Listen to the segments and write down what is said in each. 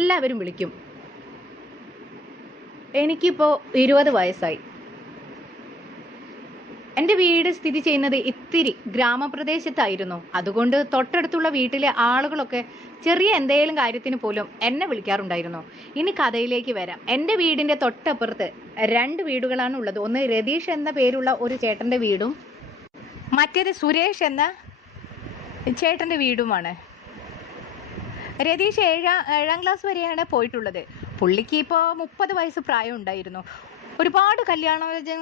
എല്ലാവരും വിളിക്കും. എനിക്കിപ്പോൾ 20 വയസ്സായി. എൻ്റെ വീട് സ്ഥിതി ചെയ്യുന്നത് ഇത്തിരി ഗ്രാമപ്രദേശത്തായിരുന്നു. അതുകൊണ്ട് തൊട്ടടുത്തുള്ള വീട്ടിലെ ആളുകളൊക്കെ ചെറിയ എന്തെങ്കിലും കാര്യത്തിന് പോലും എന്നെ വിളിക്കാറുണ്ടായിരുന്നു. ഇനി കഥയിലേക്ക് വരാം. എൻ്റെ വീടിൻ്റെ തൊട്ടപ്പുറത്ത് 2 വീടുകളാണ് ഉള്ളത്. ഒന്ന് രതീഷ് എന്ന പേരുള്ള ഒരു ചേട്ടൻ്റെ വീടും മറ്റേത് സുരേഷ് എന്ന ചേട്ടൻ്റെ വീടുമാണ്. രതീഷ് ഏഴാം ക്ലാസ് വരെയാണ് പോയിട്ടുള്ളത്. പുള്ളിക്ക് ഇപ്പോൾ 30 വയസ്സ് പ്രായം ഉണ്ടായിരുന്നു. ഒരുപാട് കല്യാണോചന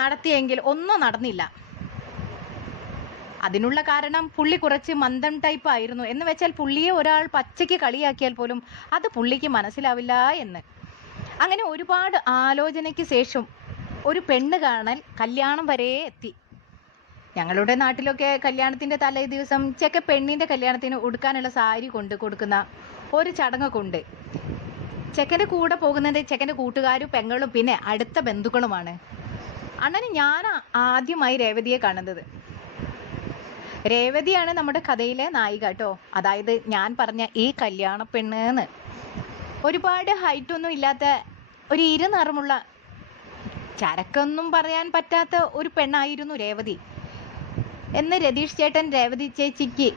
നടത്തിയെങ്കിൽ ഒന്നും നടന്നില്ല. അതിനുള്ള കാരണം പുള്ളി കുറച്ച് മന്ദം ടൈപ്പ് ആയിരുന്നു. എന്ന് വെച്ചാൽ പുള്ളിയെ ഒരാൾ പച്ചയ്ക്ക് കളിയാക്കിയാൽ പോലും അത് പുള്ളിക്ക് മനസ്സിലാവില്ല എന്ന്. അങ്ങനെ ഒരുപാട് ആലോചനയ്ക്ക് ശേഷം ഒരു പെണ്ണ് കാണൽ കല്യാണം വരെ എത്തി. ഞങ്ങളുടെ നാട്ടിലൊക്കെ കല്യാണത്തിൻ്റെ തലേ ദിവസം പെണ്ണിൻ്റെ കല്യാണത്തിന് ഉടുക്കാനുള്ള സാരി കൊണ്ട് കൊടുക്കുന്ന ഒരു ചടങ്ങൊക്കെ. ചെക്കൻ്റെ കൂടെ പോകുന്നത് ചെക്കൻ്റെ കൂട്ടുകാരും പെങ്ങളും പിന്നെ അടുത്ത ബന്ധുക്കളുമാണ്. അങ്ങനെ ഞാൻ ആദ്യമായി രേവതിയെ കാണുന്നത്. രേവതിയാണ് നമ്മുടെ കഥയിലെ നായിക കേട്ടോ. അതായത് ഞാൻ പറഞ്ഞ ഈ കല്യാണ പെണ്ണ്. ഒരുപാട് ഹൈറ്റൊന്നും ഇല്ലാത്ത ഒരു ഇരുനിറമുള്ള ചരക്കൊന്നും പറയാൻ പറ്റാത്ത ഒരു പെണ്ണായിരുന്നു രേവതി എന്ന് രതീഷ് ചേട്ടൻ രേവതി ചേച്ചിക്ക്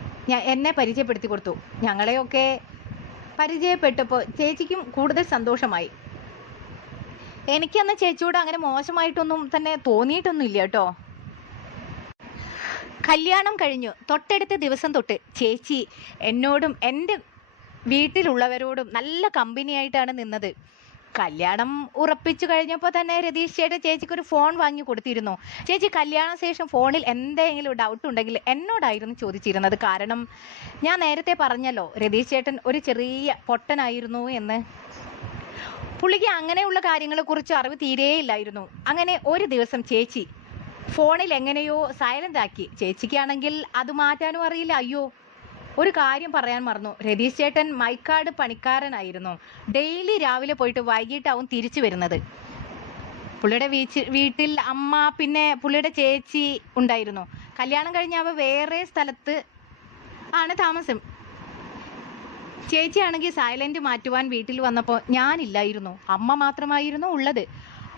എന്നെ പരിചയപ്പെടുത്തി കൊടുത്തു. ഞങ്ങളെയൊക്കെ പരിചയപ്പെട്ടപ്പോൾ ചേച്ചിക്കും കൂടുതൽ സന്തോഷമായി. എനിക്കന്ന് ചേച്ചിയോട് അങ്ങനെ മോശമായിട്ടൊന്നും തന്നെ തോന്നിയിട്ടൊന്നുമില്ല കേട്ടോ. കല്യാണം കഴിഞ്ഞു തൊട്ടടുത്ത ദിവസം തൊട്ട് ചേച്ചി എന്നോടും എൻ്റെ വീട്ടിലുള്ളവരോടും നല്ല കമ്പനിയായിട്ടാണ് നിന്നത്. കല്യാണം ഉറപ്പിച്ചു കഴിഞ്ഞപ്പോൾ തന്നെ രതീഷ് ചേട്ടൻ ചേച്ചിക്കൊരു ഫോൺ വാങ്ങി കൊടുത്തിരുന്നു. ചേച്ചി കല്യാണ ശേഷം ഫോണിൽ എന്തെങ്കിലും ഡൗട്ട് ഉണ്ടെങ്കിൽ എന്നോടായിരുന്നു ചോദിച്ചിരുന്നത്. കാരണം ഞാൻ നേരത്തെ പറഞ്ഞല്ലോ രതീഷ് ചേട്ടൻ ഒരു ചെറിയ പൊട്ടനായിരുന്നു എന്ന്. പുള്ളിക്ക് അങ്ങനെയുള്ള കാര്യങ്ങളെക്കുറിച്ച് അറിവ് തീരെയില്ലായിരുന്നു. അങ്ങനെ ഒരു ദിവസം ചേച്ചി ഫോണിൽ എങ്ങനെയോ സൈലൻ്റ് ആക്കി. ചേച്ചിക്കാണെങ്കിൽ അത് മാറ്റാനും അറിയില്ല. അയ്യോ, ഒരു കാര്യം പറയാൻ മറന്നു. രതീഷ് ചേട്ടൻ മൈക്കാട് പണിക്കാരനായിരുന്നു. ഡെയിലി രാവിലെ പോയിട്ട് വൈകിട്ടാവും തിരിച്ചു വരുന്നത്. പുള്ളിയുടെ വീട്ടിൽ അമ്മ പിന്നെ പുള്ളിയുടെ ചേച്ചി ഉണ്ടായിരുന്നു. കല്യാണം കഴിഞ്ഞ് അവ വേറെ സ്ഥലത്ത് ആണ് താമസം. ചേച്ചിയാണെങ്കിൽ സൈലന്റ് മാറ്റുവാൻ വീട്ടിൽ വന്നപ്പോൾ ഞാനില്ലായിരുന്നു, അമ്മ മാത്രമായിരുന്നു ഉള്ളത്.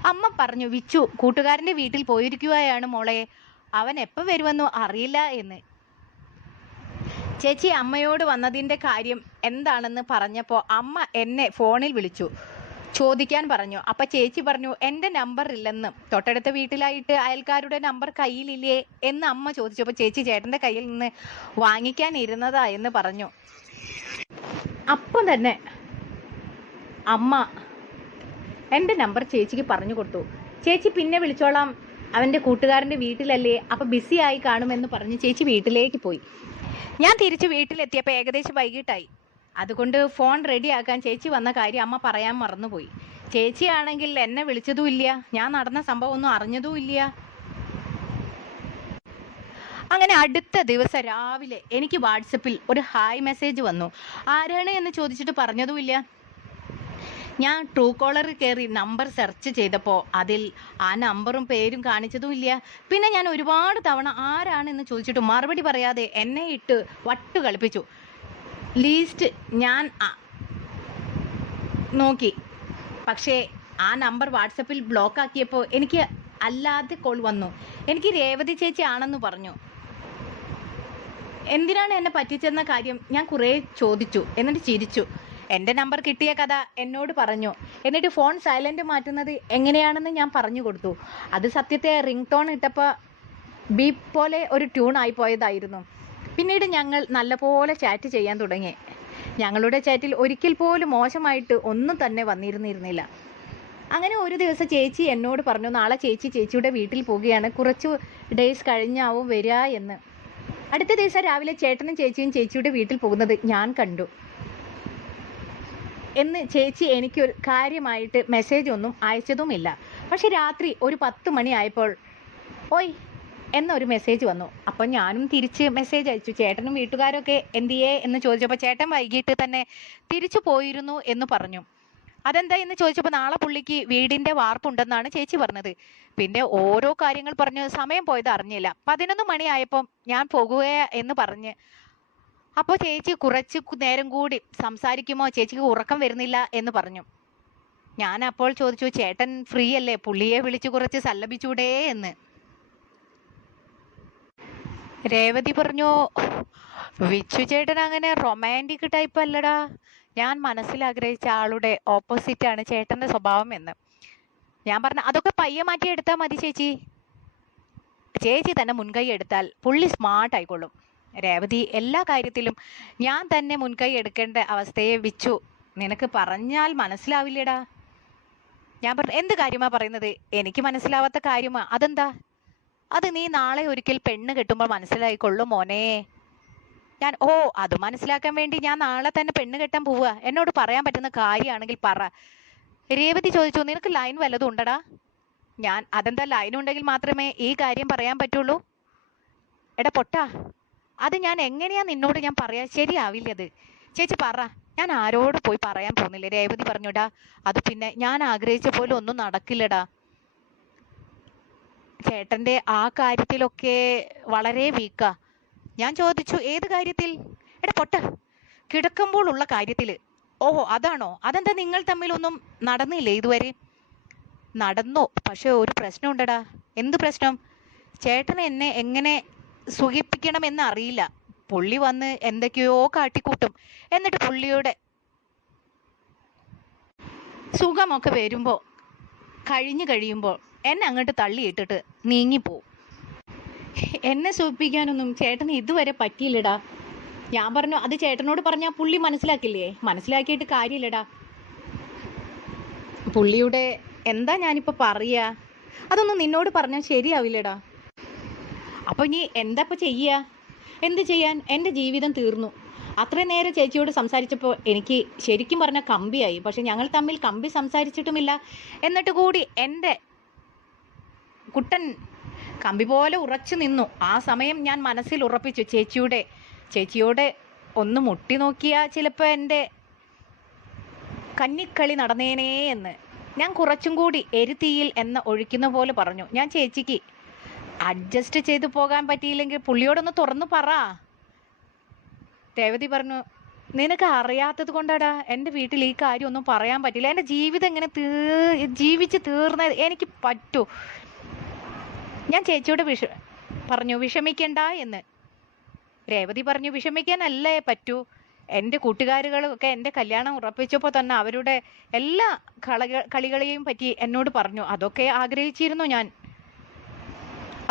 അമ്മ പറഞ്ഞു, വിച്ചു കൂട്ടുകാരൻ്റെ വീട്ടിൽ പോയിരിക്കുകയാണ് മോളെ, അവൻ എപ്പോൾ വരുമെന്നോ അറിയില്ല എന്ന്. ചേച്ചി അമ്മയോട് വന്നതിൻ്റെ കാര്യം എന്താണെന്ന് പറഞ്ഞപ്പോൾ അമ്മ എന്നെ ഫോണിൽ വിളിച്ചു ചോദിക്കാൻ പറഞ്ഞു. അപ്പം ചേച്ചി പറഞ്ഞു എൻ്റെ നമ്പർ ഇല്ലെന്നും തൊട്ടടുത്ത വീട്ടിലായിട്ട് അയൽക്കാരുടെ നമ്പർ കയ്യിലില്ലേ എന്ന് അമ്മ ചോദിച്ചപ്പോൾ ചേച്ചി ചേട്ടൻ്റെ കയ്യിൽ നിന്ന് വാങ്ങിക്കാൻ ഇരുന്നതാ എന്ന് പറഞ്ഞു. അപ്പം തന്നെ അമ്മ എൻ്റെ നമ്പർ ചേച്ചിക്ക് പറഞ്ഞു കൊടുത്തു. ചേച്ചി പിന്നെ വിളിച്ചോളാം, അവൻ്റെ കൂട്ടുകാരൻ്റെ വീട്ടിലല്ലേ, അപ്പം ബിസി ആയി കാണുമെന്ന് പറഞ്ഞ് ചേച്ചി വീട്ടിലേക്ക് പോയി. ഞാൻ തിരിച്ച് വീട്ടിലെത്തിയപ്പോൾ ഏകദേശം വൈകിട്ടായി. അതുകൊണ്ട് ഫോൺ റെഡിയാക്കാൻ ചേച്ചി വന്ന കാര്യം അമ്മ പറയാൻ മറന്നുപോയി. ചേച്ചിയാണെങ്കിൽ എന്നെ വിളിച്ചതുമില്ല, ഞാൻ നടന്ന സംഭവം ഒന്നും അറിഞ്ഞതുമില്ല. അങ്ങനെ അടുത്ത ദിവസം രാവിലെ എനിക്ക് വാട്സപ്പിൽ ഒരു ഹായ് മെസ്സേജ് വന്നു. ആരാണ് എന്ന് ചോദിച്ചിട്ട് പറഞ്ഞതുമില്ല. ഞാൻ ട്രൂ കോളറിൽ കയറി നമ്പർ സെർച്ച് ചെയ്തപ്പോൾ അതിൽ ആ നമ്പറും പേരും കാണിച്ചതുമില്ല. പിന്നെ ഞാൻ ഒരുപാട് തവണ ആരാണെന്ന് ചോദിച്ചിട്ട് മറുപടി പറയാതെ എന്നെ ഇട്ട് വട്ട് കളിപ്പിച്ചു. ലീസ്റ്റ് ഞാൻ നോക്കി, പക്ഷേ ആ നമ്പർ വാട്സപ്പിൽ ബ്ലോക്ക് ആക്കിയപ്പോൾ എനിക്ക് അല്ലാതെ കോൾ വന്നു. എനിക്ക് രേവതി ചേച്ചി ആണെന്ന് പറഞ്ഞു. എന്തിനാണ് എന്നെ പറ്റിച്ചെന്ന കാര്യം ഞാൻ കുറേ ചോദിച്ചു. എന്നിട്ട് ചിരിച്ചു. എൻ്റെ നമ്പർ കിട്ടിയ കഥ എന്നോട് പറഞ്ഞു. എന്നിട്ട് ഫോൺ സൈലൻ്റ് മാറ്റുന്നത് എങ്ങനെയാണെന്ന് ഞാൻ പറഞ്ഞു കൊടുത്തു. അത് സത്യത്തെ റിംഗ് ടോൺ ഇട്ടപ്പോൾ ബീപ്പ് പോലെ ഒരു ട്യൂൺ ആയിപ്പോയതായിരുന്നു. പിന്നീട് ഞങ്ങൾ നല്ലപോലെ ചാറ്റ് ചെയ്യാൻ തുടങ്ങി. ഞങ്ങളുടെ ചാറ്റിൽ ഒരിക്കൽ പോലും മോശമായിട്ട് ഒന്നും തന്നെ വന്നിരുന്നില്ല. അങ്ങനെ ഒരു ദിവസം ചേച്ചി എന്നോട് പറഞ്ഞു, നാളെ ചേച്ചിയുടെ വീട്ടിൽ പോവുകയാണ്, കുറച്ച് ഡേയ്സ് കഴിഞ്ഞാവും വരിക എന്ന്. അടുത്ത ദിവസം രാവിലെ ചേട്ടനും ചേച്ചിയും ചേച്ചിയുടെ വീട്ടിൽ പോകുന്നത് ഞാൻ കണ്ടു. എന്ന് ചേച്ചി എനിക്കൊരു കാര്യമായിട്ട് മെസ്സേജ് ഒന്നും അയച്ചതുമില്ല. പക്ഷെ രാത്രി ഒരു 10 മണിയായപ്പോൾ ഓയ് എന്നൊരു മെസ്സേജ് വന്നു. അപ്പം ഞാനും തിരിച്ച് മെസ്സേജ് അയച്ചു. ചേട്ടനും വീട്ടുകാരൊക്കെ എന്തിയേ എന്ന് ചോദിച്ചപ്പോൾ ചേട്ടൻ വൈകിട്ട് തന്നെ തിരിച്ചു പോയിരുന്നു എന്ന് പറഞ്ഞു. അതെന്താ എന്ന് ചോദിച്ചപ്പോൾ നാളെ പുള്ളിക്ക് വീടിൻ്റെ വാർപ്പുണ്ടെന്നാണ് ചേച്ചി പറഞ്ഞത്. പിന്നെ ഓരോ കാര്യങ്ങൾ പറഞ്ഞ് സമയം പോയത് അറിഞ്ഞില്ല. 11 മണിയായപ്പം ഞാൻ പോകുക എന്ന് പറഞ്ഞ് അപ്പോൾ ചേച്ചി കുറച്ച് നേരം കൂടി സംസാരിക്കുമോ, ചേച്ചിക്ക് ഉറക്കം വരുന്നില്ല എന്ന് പറഞ്ഞു. ഞാൻ അപ്പോൾ ചോദിച്ചു, ചേട്ടൻ ഫ്രീ അല്ലേ, പുള്ളിയെ വിളിച്ച് കുറച്ച് സല്ലപിച്ചൂടേ എന്ന്. രേവതി പറഞ്ഞു, വിച്ചു ചേട്ടൻ അങ്ങനെ റൊമാൻറ്റിക് ടൈപ്പ് അല്ലടാ, ഞാൻ മനസ്സിൽ ആഗ്രഹിച്ച ആളുടെ ഓപ്പോസിറ്റ് ആണ് ചേട്ടന്റെ സ്വഭാവം എന്ന്. ഞാൻ പറഞ്ഞു, അതൊക്കെ പയ്യെ മാറ്റി എടുത്താൽ മതി ചേച്ചി, ചേച്ചി തന്നെ മുൻകൈ എടുത്താൽ പുള്ളി സ്മാർട്ട് ആയിക്കൊള്ളും. രേവതി, എല്ലാ കാര്യത്തിലും ഞാൻ തന്നെ മുൻകൈ എടുക്കേണ്ട അവസ്ഥയെ വിച്ചു നിനക്ക് പറഞ്ഞാൽ മനസ്സിലാവില്ലേടാ. ഞാൻ പറഞ്ഞു, എന്ത് കാര്യമാ പറയുന്നത്, എനിക്ക് മനസ്സിലാവാത്ത കാര്യമാ, അതെന്താ? അത് നീ നാളെ ഒരിക്കൽ പെണ്ണ് കെട്ടുമ്പോൾ മനസ്സിലായിക്കൊള്ളും മോനെ. ഞാൻ, ഓ, അത് മനസ്സിലാക്കാൻ വേണ്ടി ഞാൻ നാളെ തന്നെ പെണ്ണ് കെട്ടാൻ പോവുക, എന്നോട് പറയാൻ പറ്റുന്ന കാര്യമാണെങ്കിൽ പറ. രേവതി ചോദിച്ചു, നിനക്ക് ലൈൻ വല്ലതും ഉണ്ടടാ? ഞാൻ, അതെന്താ, ലൈൻ ഉണ്ടെങ്കിൽ മാത്രമേ ഈ കാര്യം പറയാൻ പറ്റുള്ളൂ. എടാ പൊട്ടാ, അത് ഞാൻ എങ്ങനെയാ നിന്നോട് ഞാൻ പറയാ, ശരിയാവില്ല അത്. ചേച്ചി പറ, ഞാൻ ആരോട് പോയി പറയാൻ പോകുന്നില്ല. രേവതി പറഞ്ഞുടാ, അത് പിന്നെ ഞാൻ ആഗ്രഹിച്ച പോലെ ഒന്നും നടക്കില്ലടാ, ചേട്ടന്റെ ആ കാര്യത്തിലൊക്കെ വളരെ വീക്കാ. ഞാൻ ചോദിച്ചു, ഏത് കാര്യത്തിൽ? എടാ പൊട്ട, കിടക്കുമ്പോൾ ഉള്ള കാര്യത്തില്. ഓഹോ, അതാണോ? അതെന്താ, നിങ്ങൾ തമ്മിലൊന്നും നടന്നില്ലേ ഇതുവരെ? നടന്നോ, പക്ഷെ ഒരു പ്രശ്നം ഉണ്ടടാ. എന്ത് പ്രശ്നം? ചേട്ടൻ എന്നെ എങ്ങനെ സുഖിപ്പിക്കണമെന്ന് അറിയില്ല. പുള്ളി വന്ന് എന്തൊക്കെയോ കാട്ടിക്കൂട്ടും, എന്നിട്ട് പുള്ളിയുടെ സുഖമൊക്കെ വരുമ്പോ കഴിഞ്ഞു കഴിയുമ്പോൾ എന്നെ അങ്ങോട്ട് തള്ളിയിട്ടിട്ട് നീങ്ങിപ്പോവും. എന്നെ സുഖിപ്പിക്കാനൊന്നും ചേട്ടന് ഇതുവരെ പറ്റിയില്ലടാ. ഞാൻ പറഞ്ഞു, അത് ചേട്ടനോട് പറഞ്ഞാൽ പുള്ളി മനസ്സിലാക്കില്ലേ? മനസ്സിലാക്കിയിട്ട് കാര്യമില്ലടാ. പുള്ളിയുടെ എന്താ ഞാനിപ്പോൾ പറയുക, അതൊന്നും നിന്നോട് പറഞ്ഞാൽ ശരിയാവില്ലടാ. അപ്പോൾ ഇനി എന്താ ഇപ്പോൾ ചെയ്യുക? എന്ത് ചെയ്യാൻ? എൻ്റെ ജീവിതം തീർന്നു. അത്രയും നേരം ചേച്ചിയോട് സംസാരിച്ചപ്പോൾ എനിക്ക് ശരിക്കും പറഞ്ഞാൽ കമ്പിയായി. പക്ഷെ ഞങ്ങൾ തമ്മിൽ കമ്പി സംസാരിച്ചിട്ടുമില്ല, എന്നിട്ട് കൂടി എൻ്റെ കുട്ടൻ കമ്പി പോലെ ഉറച്ചു നിന്നു. ആ സമയം ഞാൻ മനസ്സിൽ ഉറപ്പിച്ചു, ചേച്ചിയോട് ഒന്ന് മുട്ടി നോക്കിയാൽ ചിലപ്പോൾ എൻ്റെ കന്നിക്കളി നടന്നേനേ എന്ന്. ഞാൻ കുറച്ചും കൂടി എരുതീയിൽ എന്ന ഒഴിക്കുന്ന പോലെ പറഞ്ഞു. ഞാൻ ചേച്ചിക്ക് അഡ്ജസ്റ്റ് ചെയ്തു പോകാൻ പറ്റിയില്ലെങ്കിൽ പുള്ളിയോടൊന്ന് തുറന്നു പറ. രേവതി പറഞ്ഞു, നിനക്ക് അറിയാത്തത് കൊണ്ടാടാ എൻ്റെ വീട്ടിൽ ഈ കാര്യം ഒന്നും പറയാൻ പറ്റില്ല. എൻ്റെ ജീവിതം ഇങ്ങനെ ജീവിച്ച് തീർന്നത് എനിക്ക് പറ്റൂ. ഞാൻ ചേച്ചിയോട് പറഞ്ഞു, വിഷമിക്കണ്ട എന്ന്. രേവതി പറഞ്ഞു, വിഷമിക്കാനല്ലേ പറ്റൂ. എൻ്റെ കൂട്ടുകാരുകളൊക്കെ എൻ്റെ കല്യാണം ഉറപ്പിച്ചപ്പോൾ തന്നെ അവരുടെ എല്ലാ കളികളെയും പറ്റി എന്നോട് പറഞ്ഞു. അതൊക്കെ ആഗ്രഹിച്ചിരുന്നു ഞാൻ,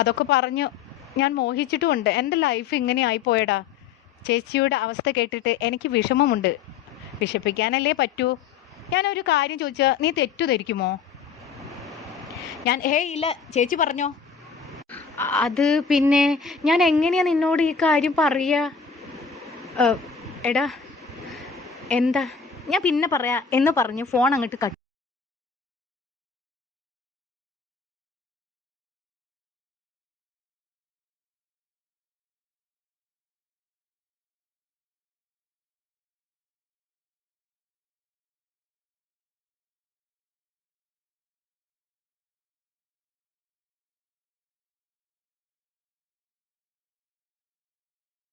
അതൊക്കെ പറഞ്ഞു ഞാൻ മോഹിച്ചിട്ടുമുണ്ട്. എൻ്റെ ലൈഫ് ഇങ്ങനെ ആയിപ്പോയടാ. ചേച്ചിയുടെ അവസ്ഥ കേട്ടിട്ട് എനിക്ക് വിഷമമുണ്ട്. വിഷമിപ്പിക്കാനല്ലേ പറ്റൂ. ഞാനൊരു കാര്യം ചോദിച്ചാൽ നീ തെറ്റുധരിക്കുമോ? ഞാൻ, ഇല്ല ചേച്ചി പറഞ്ഞോ. അത് പിന്നെ ഞാൻ എങ്ങനെയാ നിന്നോട് ഈ കാര്യം പറയുക? എടാ എന്താ, ഞാൻ പിന്നെ പറയാ എന്ന് പറഞ്ഞ് ഫോൺ അങ്ങോട്ട് കട്ട്